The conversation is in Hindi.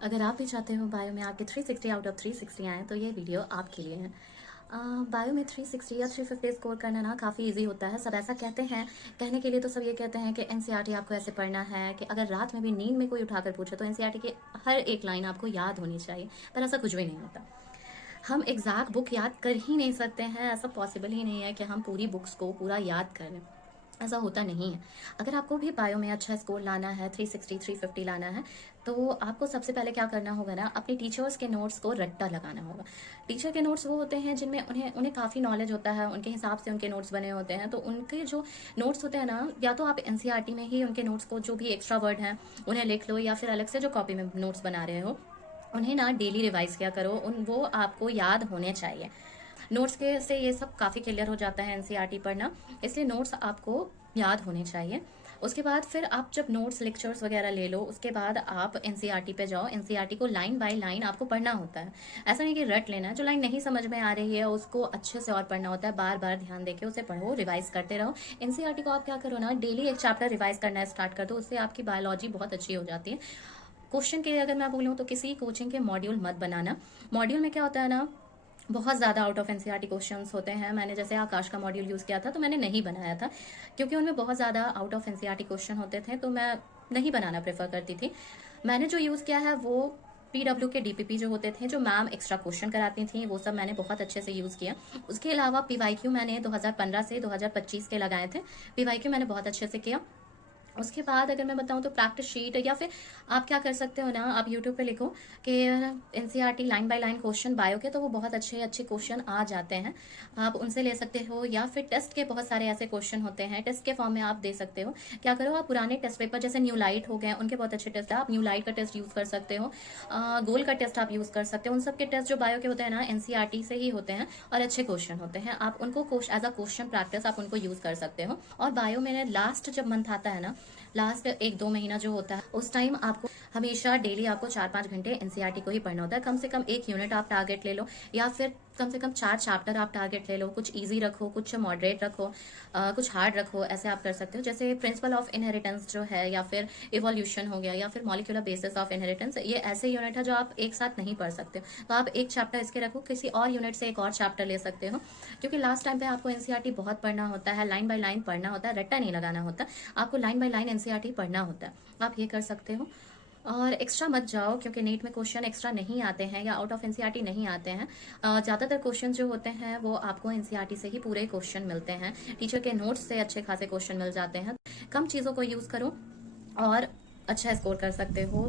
अगर आप भी चाहते हो बायो में आपके 360 आउट ऑफ 360 आएँ तो ये वीडियो आपके लिए है। बायो में 360 या 350 स्कोर करना ना काफ़ी ईज़ी होता है। सब ऐसा कहते हैं, कहने के लिए तो सब ये कहते हैं कि एनसीईआरटी आपको ऐसे पढ़ना है कि अगर रात में भी नींद में कोई उठाकर पूछे तो एनसीईआरटी की हर एक लाइन आपको याद होनी चाहिए, पर ऐसा कुछ भी नहीं होता। हम एग्जैक्ट बुक याद कर ही नहीं सकते हैं, ऐसा पॉसिबल ही नहीं है कि हम पूरी बुक्स को पूरा याद कर लें। ऐसा होता नहीं है। अगर आपको भी बायो में अच्छा स्कोर लाना है, 360 350 लाना है, तो आपको सबसे पहले क्या करना होगा ना, अपने टीचर्स के नोट्स को रट्टा लगाना होगा। टीचर के नोट्स वो होते हैं जिनमें उन्हें उन्हें काफ़ी नॉलेज होता है, उनके हिसाब से उनके नोट्स बने होते हैं। तो उनके जो नोट्स होते हैं ना, या तो आप एनसीईआरटी में ही उनके नोट्स को जो भी एक्स्ट्रा वर्ड हैं उन्हें लिख लो, या फिर अलग से जो कॉपी में नोट्स बना रहे हो उन्हें ना डेली रिवाइज किया करो। वो आपको याद होने चाहिए। नोट्स के से ये सब काफ़ी क्लियर हो जाता है एनसीईआरटी पढ़ना, इसलिए नोट्स आपको याद होने चाहिए। उसके बाद फिर आप जब नोट्स लेक्चर्स वगैरह ले लो, उसके बाद आप एनसीईआरटी पे जाओ। एनसीईआरटी को लाइन बाय लाइन आपको पढ़ना होता है। ऐसा नहीं कि रट लेना, जो लाइन नहीं समझ में आ रही है उसको अच्छे से और पढ़ना होता है। बार बार ध्यान देके उसे पढ़ो, रिवाइज करते रहो। एनसीईआरटी को आप क्या करो ना, डेली एक चैप्टर रिवाइज करना स्टार्ट कर दो, उससे आपकी बायोलॉजी बहुत अच्छी हो जाती है। क्वेश्चन के अगर मैं बोलूँ तो किसी कोचिंग के मॉड्यूल मत बनाना। मॉड्यूल में क्या होता है ना, बहुत ज़्यादा आउट ऑफ एनसीईआरटी क्वेश्चंस होते हैं। मैंने जैसे आकाश का मॉड्यूल यूज़ किया था तो मैंने नहीं बनाया था, क्योंकि उनमें बहुत ज़्यादा आउट ऑफ एनसीईआरटी क्वेश्चन होते थे, तो मैं नहीं बनाना प्रेफर करती थी। मैंने जो यूज़ किया है वो पीडब्ल्यू के डीपीपी जो होते थे, जो मैम एक्स्ट्रा क्वेश्चन कराती थी, वो सब मैंने बहुत अच्छे से यूज़ किया। उसके अलावा पीवाईक्यू मैंने 2015 से 2025 के लगाए थे। पीवाईक्यू मैंने बहुत अच्छे से किया। उसके बाद अगर मैं बताऊं तो प्रैक्टिस शीट, या फिर आप क्या कर सकते हो ना, आप यूट्यूब पे लिखो कि NCERT line by line question bio के, तो वो बहुत अच्छे अच्छे क्वेश्चन आ जाते हैं, आप उनसे ले सकते हो। या फिर टेस्ट के बहुत सारे ऐसे क्वेश्चन होते हैं, टेस्ट के फॉर्म में आप दे सकते हो। क्या करो, आप पुराने टेस्ट पेपर जैसे न्यू लाइट हो गए, उनके बहुत अच्छे टेस्ट है, आप न्यू लाइट का टेस्ट यूज़ कर सकते हो। गोल का टेस्ट आप यूज़ कर सकते हो। उन सब के टेस्ट जो बायो के होते हैं ना, एनसीईआरटी से ही होते हैं और अच्छे क्वेश्चन होते हैं। आप उनको एज अ क्वेश्चन प्रैक्टिस आप उनको यूज़ कर सकते हो। और बायो में लास्ट जब मंथ आता है ना, लास्ट 1-2 महीना जो होता है, उस टाइम आपको हमेशा डेली आपको 4-5 घंटे एनसीईआरटी को ही पढ़ना होता है। कम से कम 1 यूनिट आप टारगेट ले लो, या फिर कम से कम 4 चैप्टर आप टारगेट ले लो। कुछ इजी रखो, कुछ मॉडरेट रखो, कुछ हार्ड रखो, ऐसे आप कर सकते हो। जैसे प्रिंसिपल ऑफ इनहेरिटेंस जो है, या फिर इवोल्यूशन हो गया, या फिर मॉलिक्यूलर बेसिस ऑफ इनहेरिटेंस, ये ऐसे यूनिट है जो आप एक साथ नहीं पढ़ सकते। तो आप एक चैप्टर इसके रखो, किसी और यूनिट से एक और चैप्टर ले सकते हो, क्योंकि लास्ट टाइम पे आपको एनसीईआरटी बहुत पढ़ना होता है, लाइन बाय लाइन पढ़ना होता है, रट्टा नहीं लगाना होता, आपको लाइन बाय लाइन एनसीईआरटी पढ़ना होता है। आप ये कर सकते हो। और एक्स्ट्रा मत जाओ, क्योंकि नीट में क्वेश्चन एक्स्ट्रा नहीं आते हैं या आउट ऑफ एनसीईआरटी नहीं आते हैं। ज़्यादातर क्वेश्चन जो होते हैं वो आपको एनसीईआरटी से ही पूरे क्वेश्चन मिलते हैं। टीचर के नोट्स से अच्छे खासे क्वेश्चन मिल जाते हैं। कम चीज़ों को यूज़ करो और अच्छा स्कोर कर सकते हो।